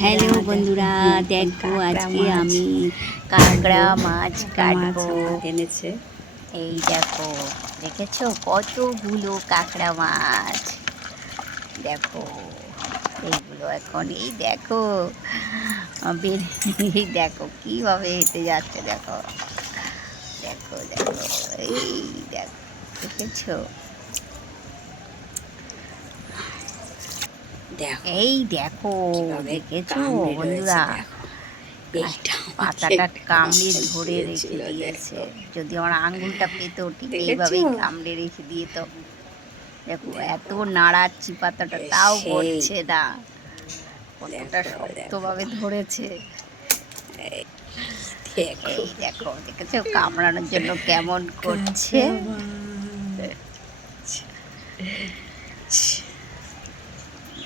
Hello বন্ধুরা। দেখো আজকে আমি কাঁকড়া মাছ কাটবো। এনেছে। এই দেখো দেখেছ? কতগুলো কাঁকড়া মাছ। দেখো এইগুলো এখন এই দেখো। বের এই দেখো কীভাবে হেঁটে যাচ্ছে দেখো। দেখো দেখো এই দেখো দেখেছ? এই দেখো দেখেছ বন্ধুরা? পাতাটা কামড়ে ধরে রেখে দিয়েছে। যদি আমার আঙ্গুলটা পেতো ঠিক? এইভাবেই কামড়ে রেখে দিয়ে তো দেখো। এত নাড়াচ্ছি পাতাটা তাও। পড়ছে না। কতটা শক্তভাবে ধরেছে। দেখো। দেখেছ কামড়ানোর জন্য কেমন করছে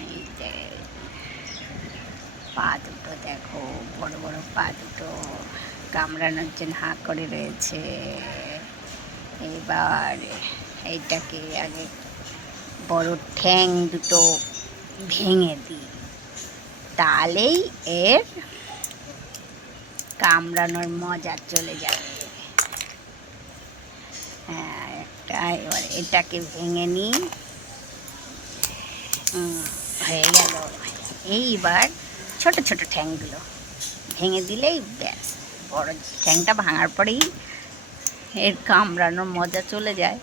এই যে পা দুটো দেখো বড় বড় পা দুটো কামড়ানোর জন্য হাঁ করে রয়েছে। এবার এইটাকে আগে বড় ঠ্যাং দুটো ভেঙে দিই। তাহলেই এর কামড়ানোর মজা চলে যাবে। হ্যাঁ একটা এবার এটাকে ভেঙে নিই। হয়ে গেল। এইবার ছোট ছোট ঠ্যাংগুলো। ভেঙে দিলেই ব্যাস। বড় ঠ্যাংটা ভাঙার পরেই এর কামড়ানোর মজা চলে যায়।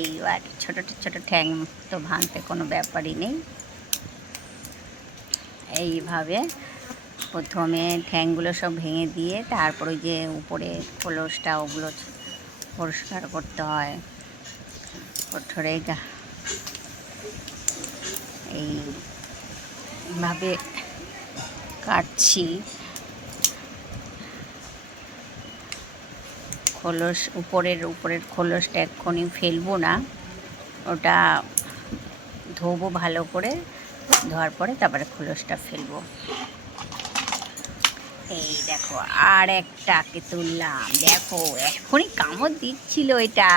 এইবার ছোট ছোট ঠ্যাং তো ভাঙতে কোনো ব্যাপারই নেই। এইভাবে প্রথমে ঠ্যাংগুলো সব ভেঙে দিয়ে তারপর ওই যে উপরে খোলসটা ওগুলো পরিষ্কার করতে হয়। কঠোরে এইভাবে কাটছি। খোলস, উপরের উপরের খোলসটা এক্ষুনি ফেলব না। ওটা ধোবো ভালো করে, ধোয়ার পরে তারপরে খোলসটা ফেলব। এই দেখো, আর একটাকে তুললাম। দেখো, এখনই কামড় দিচ্ছিল এটা।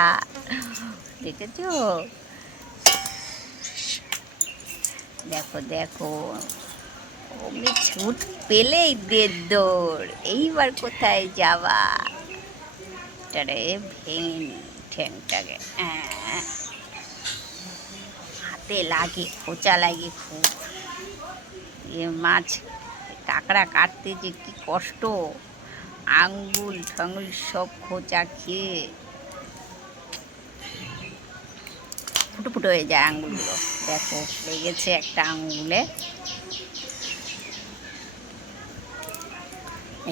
দেখেছ? দেখো দেখো। ছুট পেলেই দেড় এইবার কোথায় যাবা? এটারে ভেঙে নি ঠ্যাংটাকে। হাতে লাগে খোঁচা লাগে খুব, এ মাছ, কাঁকড়া কাটতে যে কি কষ্ট, আঙ্গুল ঠাঙ্গুল সব খোঁচা খেয়ে ফুটো ফুটো হয়ে যায় আঙ্গুলগুলো দেখো, লেগেছে একটা আঙ্গুলে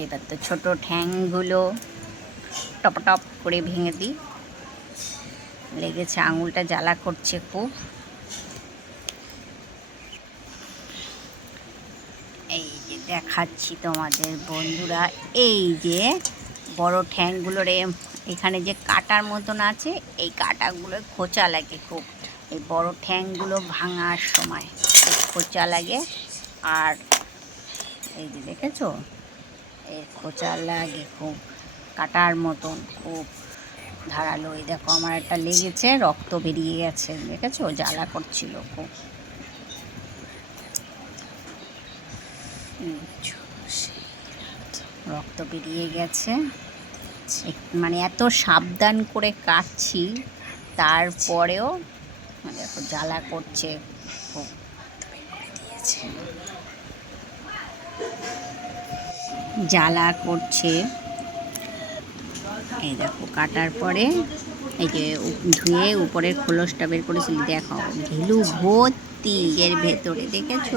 এবার তো ছোট ঠ্যাংগুলো টপ টপ করে ভেঙে দিই। লেগেছে, আঙুলটা জ্বালা করছে খুব। এই যে দেখাচ্ছি তোমাদের বন্ধুরা, এই যে বড় ঠ্যাংগুলোর এখানে যে কাটার মতন আছে, এই কাটাগুলো খোঁচা লাগে খুব। এই বড় ঠ্যাংগুলো ভাঙার সময় খোঁচা লাগে। আর এই যে দেখেছ? এই খোঁচা লাগে খুব। কাটার মতন খুব ধারালো। এই দেখো, আমার একটা লেগেছে, রক্ত বেরিয়ে গেছে, দেখেছ? জ্বালা করছিল খুব। রক্ত বেরিয়ে গেছে। মানে এত সাবধান করে কাটছি, তারপরেও দেখো, জ্বালা করছে, খুব জ্বালা করছে। এই দেখো, কাটার পরে এই যে ধুয়ে উপরের খোলসটা বের করেছিলি দেখো, ঘিলু ভর্তি এর ভেতরে, দেখেছ?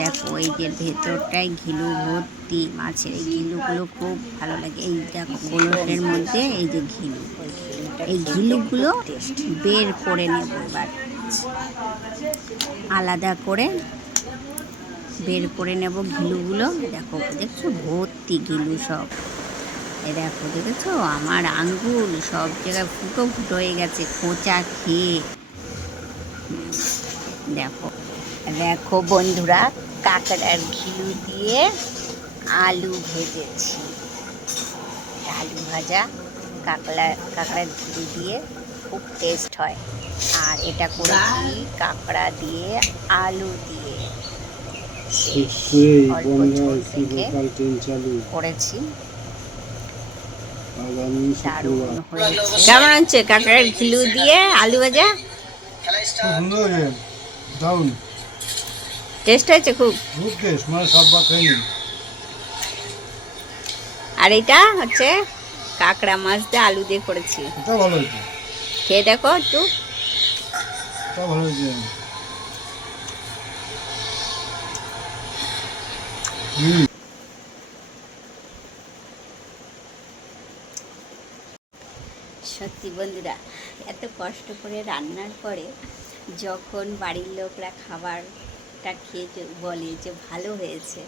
দেখো, এই যে ভেতরটায় ঘিলু ভর্তি, মাছের এই ঘিলুগুলো খুব ভালো লাগে। এই দেখো, খোলসের মধ্যে এই যে ঘিলু। এই ঘিলুগুলো বের করে নেব এবার। আলাদা করে বের করে নেব ঘিলুগুলো। দেখো, দেখছ? ভর্তি ঘিলু সব। এই দেখো দেখেছ আমার আঙ্গুল সব জায়গায় ফুটো ফুটো হয়ে গেছে খোঁচা খেয়ে। দেখো দেখো বন্ধুরা কাঁকড়ার ঘিলু দিয়ে আলু ভেজেছি। আলু ভাজা কাঁকড়া কাঁকড়ার ঘিলু দিয়ে খুব টেস্ট হয়। আর এটা করেছি কাঁকড়া দিয়ে আলু দিয়ে। করেছি আগামী দারুণ শুক্রবার হয়েছে কেমন হচ্ছে কাঁকড়ার ঘিলু দিয়ে আলু ভাজা? দারুণ। টেস্ট হয়েছে খুব? খুব টেস্ট মানে সব বা খাইনি। আর এটা হচ্ছে কাঁকড়া মাছ দিয়ে আলু দিয়ে করেছি। এটা ভালো হয়েছে। খেয়ে দেখো একটু। এটা ভালো হয়েছে। হুম। সত্যি বন্ধুরা, এত কষ্ট করে রান্নার পরে যখন বাড়ির লোকরা খাবারটা খেয়ে বলে যে ভালো হয়েছে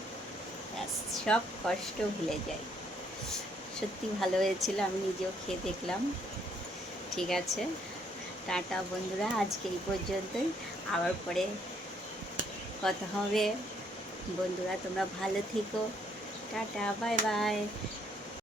সব কষ্ট ভুলে যায়। সত্যি ভালো হয়েছিল, আমি নিজেও খেয়ে দেখলাম। ঠিক আছে, টাটা বন্ধুরা, আজকে এই পর্যন্তই। আবার পরে কথা হবে। বন্ধুরা, তোমরা ভালো থেকো। Tata, bye bye.